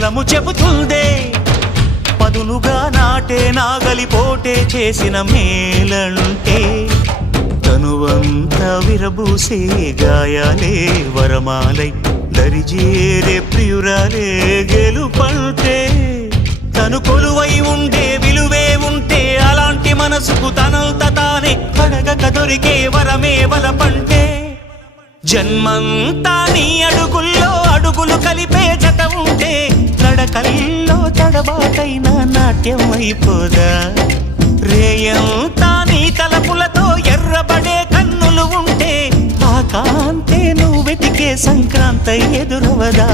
పొలము చెబుతుందే పదునుగా నాటే నాగలిపోటే చేసిన మేలంటే తనువంతా విరబూసే గాయాలే వరమాలై దరిజేరే ప్రియురాలే గెలుపంటే తను కొలువై ఉండే విలువే ఉంటే అలాంటి మనసుకు తనంత తానే అడగక దొరికే వరమే వలపంటే జన్మంతా నీ అడుగుల్లో అడుగులు కలిపే జత ఉంటే నడకల్లో తడబాటైన నాట్యం అయిపోదా రేయంతా నీ తలపులతో ఎర్రబడే కన్నులు ఉంటే ఆ కాంతే నువ్వు వెతికే సంక్రాంతి ఎదురవదా